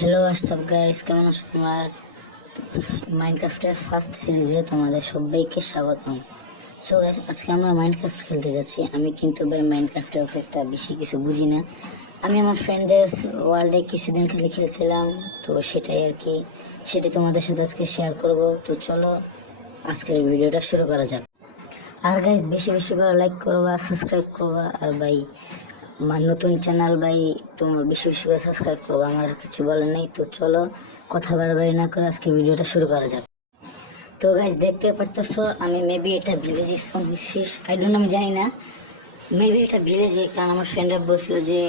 Hello WhatsApp guys কেমন আছো তোমরা? মাইনক্রাফটের ফার্স্ট সিরিজে তোমাদের সবাইকে স্বাগতম। সো গাইস আজকে আমরা মাইনক্রাফট খেলতে যাচ্ছি। আমি কিন্তু ভাই মাইনক্রাফটের অত একটা বেশি কিছু বুঝি না। আমি আমার ফ্রেন্ডদের ওয়ার্ল্ডে কিছুদিন খালি খেলছিলাম, তো সেটাই আর কি। সেটি তোমাদের সাথে আজকে শেয়ার করব। তো চলো, আজকের ভিডিওটা শুরু করা যাক। আর গাইজ বেশি বেশি করে লাইক করবা সাবস্ক্রাইব করবা। আর ভাই আমার নতুন চ্যানেল ভাই, তোমরা বেশি বেশি করে সাবস্ক্রাইব করব আমার আর কিছু বলার নেই। তো চলো, কথা বাড়াবাড়ি না করে আজকে ভিডিওটা শুরু করা যাক। তো গাইজ দেখতে পারতেছো, আমি মেবি এটা ভিলেজ স্পন হচ্ছি আই ডোন্ট আমি জানি না। মেবি এটা ভিলেজে কারণ আমার ফ্রেন্ডরা বলছিল যে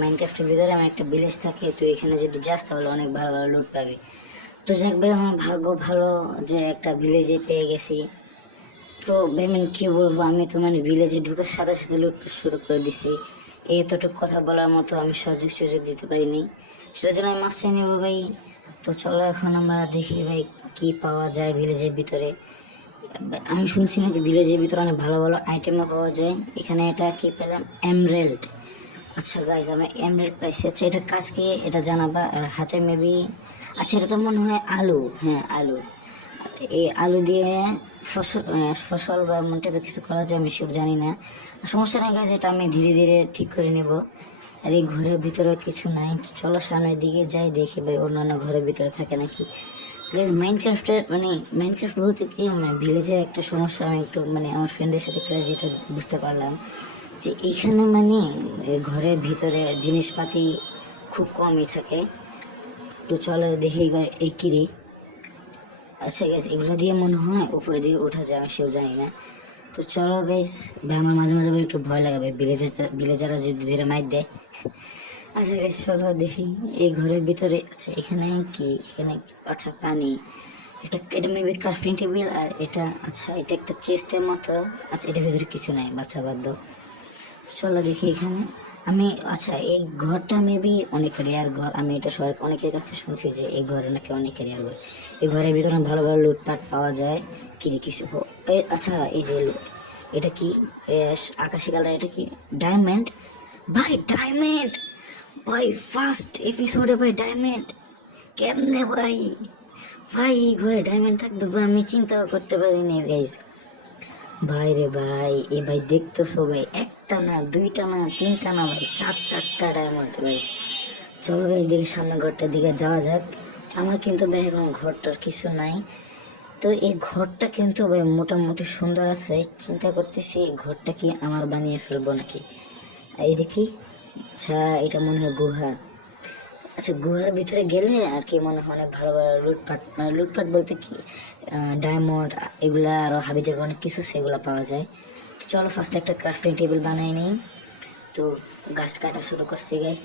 মাইনক্রাফটের ভিতরে আমার একটা ভিলেজ থাকে তো এখানে যদি যাস, তাহলে অনেক ভালো ভালো লুট পাবি। তো যাক ভাই, আমার ভাগ্য ভালো যে একটা ভিলেজে পেয়ে গেছি। তো ভাই মানে কি বলব, আমি তো মানে ভিলেজে ঢুকার সাথে সাথে লুট শুরু করে দিছি। এতটুকু কথা বলার মতো আমি সুযোগ সুযোগ দিতে পারিনি। সেটার জন্য আমি মাছ চাই নেব ভাই। তো চলো এখন আমরা দেখি ভাই কি পাওয়া যায় ভিলেজের ভিতরে। আমি শুনছি নাকি ভিলেজের ভিতরে অনেক ভালো ভালো আইটেমও পাওয়া যায়। এখানে এটা কি পেলাম? এমরেল্ড আচ্ছা গাইজ আমি এমরেল্ড পাইছি। আচ্ছা এটা কাজ কি? এটা জানাবা? আর হাতে মেবি আচ্ছা এটা তো মনে হয় আলু। হ্যাঁ আলু। এই আলু দিয়ে ফসল ফসল বা এমন টাইপের কিছু করা যায়, আমি শিওর জানি না। সমস্যা নেই গাছ এটা আমি ধীরে ধীরে ঠিক করে নেব। আর এই ঘরের ভিতরে কিছু নাই। চলো সামনের দিকে যাই, দেখি ভাই অন্যান্য ঘরের ভিতরে থাকে নাকি। গাইজ মাইনক্রাফটের মানে মাইনক্রাফট বলতে কি মানে ভিলেজের একটা সমস্যা, আমি একটু মানে আমার ফ্রেন্ডের সাথে খেলে যেটা বুঝতে পারলাম। যে এখানে মানে ঘরের ভিতরে জিনিসপাতি খুব কমই থাকে। তো চলো দেখি এই কিরি। আচ্ছা গাইস এগুলো দিয়ে মনে হয় উপরে দিয়ে ওঠা যায়, আমি সেও জানি না। তো চলো গাইস ভাই আমার মাঝে মাঝে একটু ভয় লাগাবে ভাই ভিলেজার ভিলেজাররা যদি ধীরে মাইর দেয়। আচ্ছা গাইস চলো দেখি, এই ঘরের ভিতরে আচ্ছা এখানে কি? এখানে আচ্ছা পানি। এটা এটা মেবি ক্রাফটিং টেবিল আর এটা আচ্ছা এটা একটা চেস্টের মতো। আচ্ছা এটার ভিতরে কিছু নাই, বাচ্চা বাদ দাও চলো দেখি এখানে। আমি আচ্ছা এই ঘরটা মেবি অনেক রেয়ার ঘর, আমি এটা সবাই অনেকের কাছে শুনছি যে এই ঘরে নাকি অনেক রেয়ার ঘর। এই ঘরের ভিতরে ভালো ভালো লুটপাট পাওয়া যায়। কি রে কিছু আচ্ছা এই যে লুট, এটা কি? আকাশি কালার, এটা কি? ডায়মন্ড? ভাই ডায়মন্ড! ভাই ফার্স্ট এপিসোডে ভাই, ডায়মন্ড! কেমনে ভাই? ভাই, এই ঘরে ডায়মন্ড থাকবে আমি চিন্তাও করতে পারিনি গাইজ ভাই রে ভাই, এ ভাই দেখতেছো ভাই, একটা না, দুইটা না, তিনটা না ভাই, চার, চারটা ডায়মন্ড ভাই চলো ভাই দেখি সামনে ঘরটার দিকে যাওয়া যাক। আমার কিন্তু ভাই এখন ঘরটার কিছু নাই। তো এই ঘরটা কিন্তু ভাই মোটামুটি সুন্দর আছে। চিন্তা করতেছি এই ঘরটা কি আমার বানিয়ে ফেলব নাকি? এই দেখি আচ্ছা এটা মনে হয় গুহা। আচ্ছা গুহার ভিতরে গেলে আর কি মনে হয় অনেক ভালো ভালো লুটপাট মানে লুটপাট বলতে কি ডায়মন্ড এগুলা আরও হাবিজাবি অনেক কিছু সেগুলো পাওয়া যায়। তো চলো ফার্স্ট একটা ক্রাফটিং টেবিল বানাই নিই। তো গাছ কাটা শুরু করছি গাইস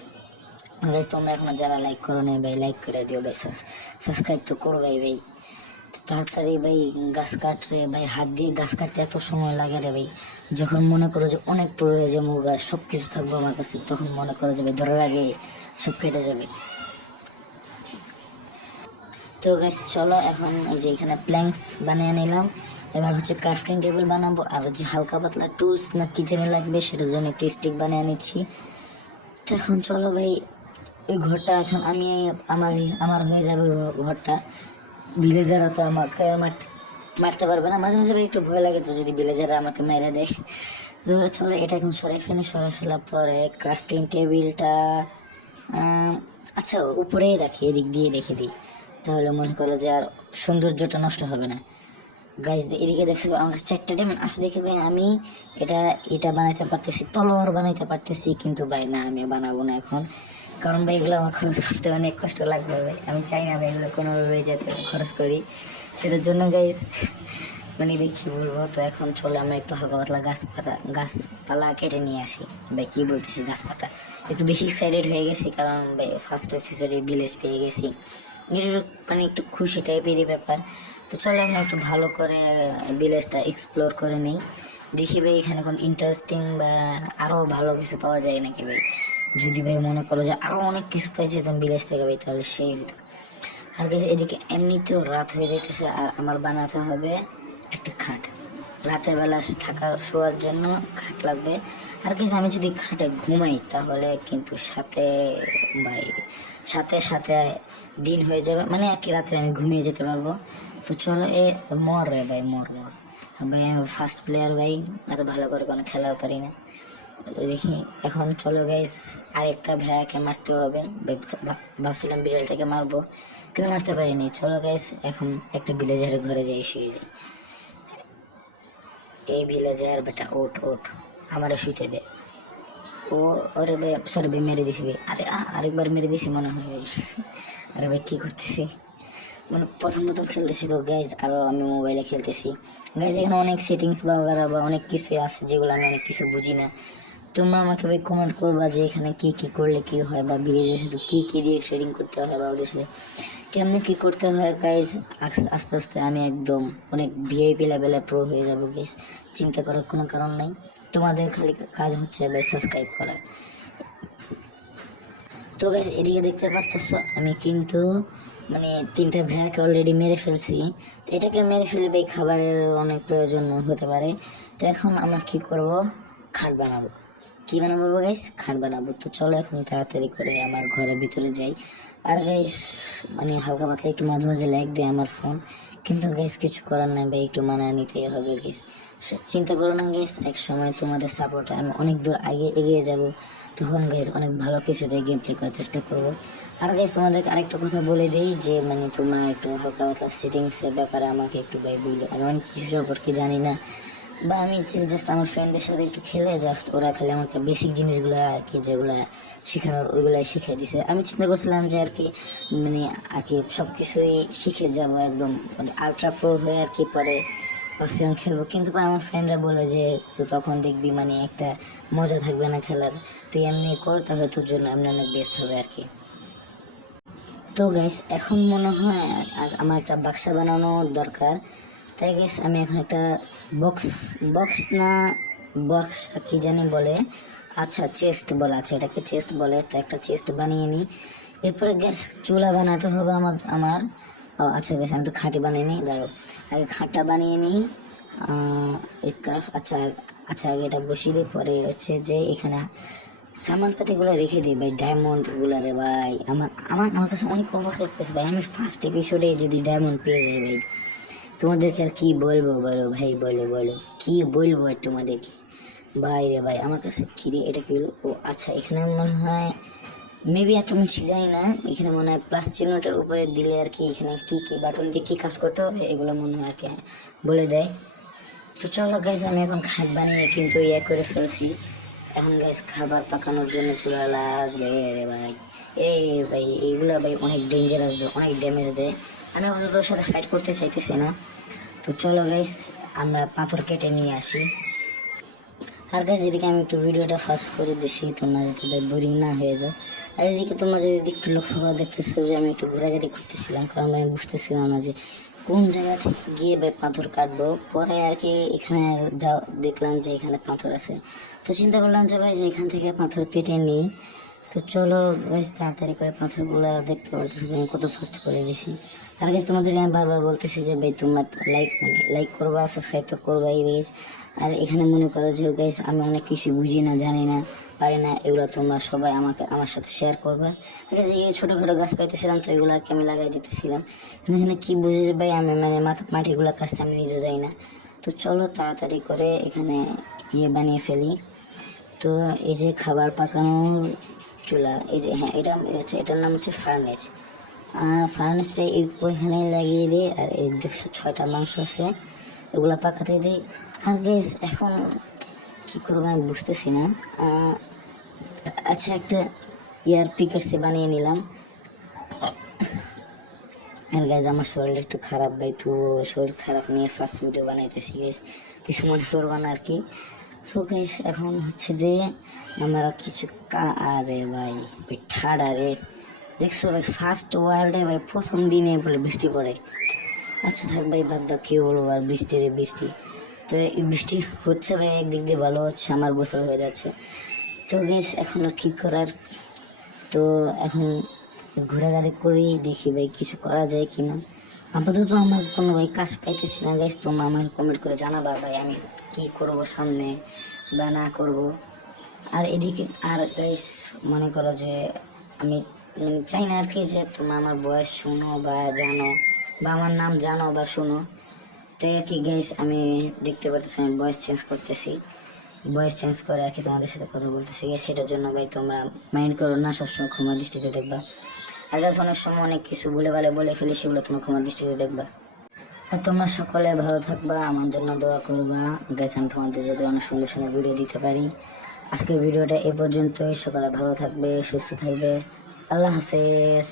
গাইস তোমরা এখনও যারা লাইক করো না ভাই লাইক করে দিও ভাই সাবস্ক্রাইব তো করো ভাই ভাই তাড়াতাড়ি ভাই গাছ কাটরে ভাই হাত দিয়ে গাছ কাটতে এত সময় লাগে রে ভাই যখন মনে করো যে অনেক পুরো যাব গাছ সব কিছু থাকব আমার কাছে তখন মনে করো যে ভাই ধরার আগে সব কেটে যাবে তো গাছ চলো এখন এই যে এখানে প্ল্যাঙ্কস বানিয়ে নিলাম। এবার হচ্ছে ক্রাফটিং টেবিল বানাবো। আর যে হালকা পাতলা টুলস না কি জেনে লাগবে, সেটার জন্য একটু স্টিক বানিয়ে নিচ্ছি। তো এখন চলো ভাই এই ঘরটা এখন আমি আমার আমার হয়ে যাবে ঘরটা। ভিলেজাররা তো আমাকে মারতে মারতে পারবে না। মাঝে মাঝে একটু ভয় লাগে তো যদি ভিলেজাররা আমাকে মেরে দেয়। চলো, এটা এখন সরাই ফেলি, সরাই ফেলার পরে ক্রাফটিং টেবিলটা আচ্ছা উপরেই রাখি, এদিক দিয়ে রেখে দিই। তাহলে মনে করো যে আর সৌন্দর্যটা নষ্ট হবে না। গাছ এদিকে পাই আমার কাছে চারটে ডায়মন্ড আছে। দেখে ভাই, আমি এটা এটা বানাইতে পারতেছি, তলোয়ার বানাইতে পারতেছি, কিন্তু ভাই, না, আমি বানাবো না এখন। কারণ ভাই, এগুলো আমার খরচ করতে অনেক কষ্ট লাগবে ভাই। আমি চাই না ভাই এগুলো কোনোভাবে যাতে খরচ করি। সেটার জন্য গাইজ মানে ভাই কী বলব? তো এখন চলে আমরা একটু হালকা পাতলা গাছপাতা গাছপালা কেটে নিয়ে আসি। ভাই, কী বলতেছি গাছপাতা একটু বেশি এক্সাইটেড হয়ে গেছি কারণ ভাই ফার্স্ট এপিসোডে ভিলেজ পেয়ে গেছি। এটা মানে একটু খুশি টাইপেরই ব্যাপার। তো চলো এখন একটু ভালো করে ভিলেজটা এক্সপ্লোর করে নিই। দেখি ভাই, এখানে কোনো ইন্টারেস্টিং বা আরও ভালো কিছু পাওয়া যায় নাকি ভাই? যদি ভাই মনে করো যে আরও অনেক কিছু পাই যেতাম ভিলেজ থেকে ভাই তাহলে সেই আর কিছু এদিকে এমনিতেও রাত হয়ে যাইতেছে, আর আমার বানাতে হবে একটা খাট। রাতের বেলা থাকার শোয়ার জন্য খাট লাগবে। আর কিছু আমি যদি খাটে ঘুমাই, তাহলে কিন্তু সাথে ভাই, সাথে সাথে দিন হয়ে যাবে। মানে কি রাত্রে আমি ঘুমিয়ে যেতে পারব। তো চলো এ মর রে ভাই, মর মর। ভাই ফার্স্ট প্লেয়ার ভাই, এত ভালো করে কোনো খেলাও পারি না। তো দেখি, এখন চলো গাইস আরেকটা ভেড়াকে মারতে হবে। ভাব- ভাব- ভাবছিলাম বিড়ালটাকে মারবো, কিন্তু মারতে পারিনি। চলো গাইস এখন একটা ভিলেজারের ঘরে যাই, শুয়ে যাই। এই ভিলেজার বেটা ওট ওট আমারে শুইতে দে। ও, ওরে ভাই সরি ভাই, মেরে দিছি ভাই। আরে আরেকবার মেরে দিছি মনে হয় ভাই। আরে ভাই, কী করতেছি? মানে প্রথম প্রথম খেলতেছি তো গ্যাস আরও আমি মোবাইলে খেলতেছি। গ্যাস এখানে অনেক সেটিংস বা অনেক কিছুই আছে যেগুলো আমি অনেক কিছু বুঝি না। তোমরা আমাকে ভাই কমেন্ট করবা যে এখানে কি কি করলে কি হয় বা বিরিজের সাথে কী কী দিয়ে ট্রেডিং করতে হয় বা ওদের সাথে কেমনি কী করতে হয় গাইজ আস্তে আস্তে আমি একদম অনেক ভিআইপি লেভেলে প্রো হয়ে যাব গাইজ চিন্তা করার কোনো কারণ নাই। তোমাদের খালি কাজ হচ্ছে ভাই সাবস্ক্রাইব করা। তো গাইজ এদিকে দেখতে পারতেছ, আমি কিন্তু মানে তিনটা ভেড়াকে অলরেডি মেরে ফেলছি। এটাকে মেরে ফেলে এই খাবারের অনেক প্রয়োজন হতে পারে। তো এখন আমরা কি করব? খাট বানাবো। কি বানাবো গাইস খাট বানাবো। তো চলো এখন তাড়াতাড়ি করে আমার ঘরের ভিতরে যাই। আর গাইস মানে হালকা পাতলা একটু মাঝে মাঝে ল্যাগ দেয় আমার ফোন কিন্তু গাইস কিছু করার নাই ভাই, একটু মানা নিতেই হবে গাইস চিন্তা করো না গ্যাস এক সময় তোমাদের সাপোর্টে আমি অনেক দূর আগে এগিয়ে যাব। তখন গাইজ অনেক ভালো কিছু দিয়ে গেম প্লে করার চেষ্টা করব। আর গাইজ তোমাদেরকে আরেকটা কথা বলে দিই যে মানে তোমরা একটু হালকা পাতলা সেটিংসের ব্যাপারে আমাকে একটু ভাই বলল আমি অনেক কিছু সম্পর্কে জানি না। বা আমি জাস্ট আমার ফ্রেন্ডদের সাথে একটু খেলে জাস্ট ওরা খালি আমাকে বেসিক জিনিসগুলো আর কি যেগুলো শেখানোর ওইগুলাই শিখিয়ে দিছে। আমি চিন্তা করছিলাম যে আর কি মানে আর কি সব কিছুই শিখে যাব একদম মানে আলট্রা প্রো হয়ে আর কি পরে ভাবছিলাম খেলব। কিন্তু আমার ফ্রেন্ডরা বলে যে তুই তখন দেখবি মানে একটা মজা থাকবে না খেলার। তুই এমনি কর, তাহলে তোর জন্য এমনি অনেক বেস্ট হবে আর কি। তো গাইস এখন মনে হয় আর আমার একটা বাক্সা বানানো দরকার। তাই গাইস আমি এখন একটা বক্স বক্স না বক্স কি জানি বলে। আচ্ছা চেস্ট বলে আচ্ছা এটাকে চেস্ট বলে। তো একটা চেস্ট বানিয়ে নিই। এরপরে গ্যাস চুলা বানাতে হবে আমার আমার। ও আচ্ছা গ্যাস আমি তো খাঁটি বানিয়ে নিই দাঁড়ো আগে খাটটা বানিয়ে নিই। এই আচ্ছা আচ্ছা আগে এটা বসিয়ে দিই, পরে হচ্ছে যে এখানে সামানপাতিগুলো রেখে দিই, ভাই ডায়মন্ডগুলো রে ভাই। আমার আমার আমার কাছে অনেক অবাক লাগতেছে, ভাই। আমি ফার্স্ট এপিসোডে যদি ডায়মন্ড পেয়ে যাই, ভাই। তোমাদেরকে আর কি বলব? বলো ভাই, বলো বলো। কি বলব আর তোমাদেরকে? ভাই রে ভাই, আমার কাছে কি রে? এটা কি হলো? ও আচ্ছা এখানে মনে হয় মেবি আর তুমি ঠিক জানি না। এখানে মনে হয় প্লাস চিহ্নটার উপরে দিলে আর কি এখানে কি কি বাটন দিয়ে কী কাজ করতে হবে, এগুলো মনে হয় আর কি বলে দেয়। তো চলো গাইজ আমি এখন খাট বানিয়ে কিন্তু ইয়ে করে ফেলছি। এখন গাইজ খাবার পাকানোর জন্য চুলা লাগবে রে ভাই। এই ভাই, এইগুলো ভাই অনেক ডেঞ্জারাস অনেক ড্যামেজ দেয়। আমি অন্তত ওর সাথে ফাইট করতে চাইতেছি না। তো চলো গাইস আমরা পাথর কেটে নিয়ে আসি। আর গাইজ এদিকে আমি একটু ভিডিওটা ফাস্ট করে দিছি, তোমরা যাতে বোরিং না হয়ে যাও। আর এদিকে তোমরা যদি একটু লক্ষ্য করে দেখতেছো যে আমি একটু ঘোরাঘুরি করতেছিলাম, কারণ আমি বুঝতেছিলাম না যে কোন জায়গা থেকে গিয়ে ভাই পাথর কাটবো। পরে আর কি এখানে যা দেখলাম যে এখানে পাথর আছে। তো চিন্তা করলাম যে ভাই যে এখান থেকে পাথর কেটে নিই। তো চলো গাইজ তাড়াতাড়ি করে পাথরগুলো দেখতে পারতেছি, আমি কত ফাস্ট করে দিছি। আর কাছে তোমাদেরকে আমি বারবার বলতেছি যে, ভাই, তোমরা লাইক লাইক করবা সাবস্ক্রাইব তো করবা এই গাইজ আর এখানে মনে করো যে গাইজ আমি অনেক কিছু বুঝি না, জানি না, পারি না, এগুলো তোমরা সবাই আমাকে, আমার সাথে শেয়ার করবে। ঠিক আছে, এই ছোটোখাটো গাছ পাইতেছিলাম তো, এগুলো আর কি আমি লাগাই দিতেছিলাম। এখানে কী বুঝি যে, ভাই, আমি মানে মাথা- মাটিগুলো কাটতে আমি নিজেও যাই না। তো চলো তাড়াতাড়ি করে এখানে ইয়ে বানিয়ে ফেলি। তো এই যে খাবার পাকানোর চুলা, এই যে হ্যাঁ এটা হচ্ছে, এটার নাম হচ্ছে ফার্নেস আর ফার্নেসটা ওইখানে লাগিয়ে দিই, আর এই দুশো ছয়টা মাংস আছে, এগুলো পাকাতে দিই। আর গেস এখন কী করব আমি বুঝতেছি না। আচ্ছা একটা ইয়ার পিকার্সে বানিয়ে নিলাম। আর গাইজ আমার শরীরটা একটু খারাপ ভাই, তো শরীর খারাপ নিয়ে ফার্স্ট ভিডিও বানাইতেছি গাইজ কিছু মনে করব না আর কি। তো গাইজ এখন হচ্ছে যে, আমরা কিছু কা আরে ভাই ঠাডা রে। দেখছ ভাই ফার্স্ট ওয়ার্ল্ডে ভাই প্রথম দিনে বলে বৃষ্টি পড়ে। আচ্ছা থাক ভাই, বাদ দাও, কী বলব আর বৃষ্টি রে বৃষ্টি। তো এই বৃষ্টি হচ্ছে ভাই, একদিক দিয়ে ভালো হচ্ছে, আমার গোসল হয়ে যাচ্ছে। তো গেস এখন আর কী করার? তো এখন ঘোরাঘুরি করি, দেখি ভাই কিছু করা যায় কি না আপাতত আমার কোনো ভাই কাজ পাইতেছি না গাইস তোমরা আমাকে কমেন্ট করে জানাবা ভাই, আমি কি করব সামনে বা না করব। আর এদিকে, আর গাইস মনে করো যে আমি মানে চাই না আর কি যে তোমরা আমার বয়স শোনো বা জানো বা আমার নাম জানো বা শোনো। তো আর কি গাইস আমি দেখতে পারতেছি আমি বয়স চেঞ্জ করতেছি। ভয়েস চেঞ্জ করে আর কি তোমাদের সাথে কথা বলতেছি। সেটার জন্য ভাই তোমরা মাইন্ড করো না সবসময় ক্ষমা দৃষ্টিতে দেখবা। আর guys, অনেক সময় অনেক কিছু বলে বলে বলে ফেলি সেগুলো তোমরা ক্ষমা দৃষ্টিতে দেখবা। আর তোমরা সকলে ভালো থাকবা আমার জন্য দোয়া করবা। গাছ আমি তোমাদের যাতে অনেক সুন্দর সুন্দর ভিডিও দিতে পারি আজকের ভিডিওটা এ পর্যন্তই। সকালে ভালো থাকবে সুস্থ থাকবে। আল্লাহ হাফেজ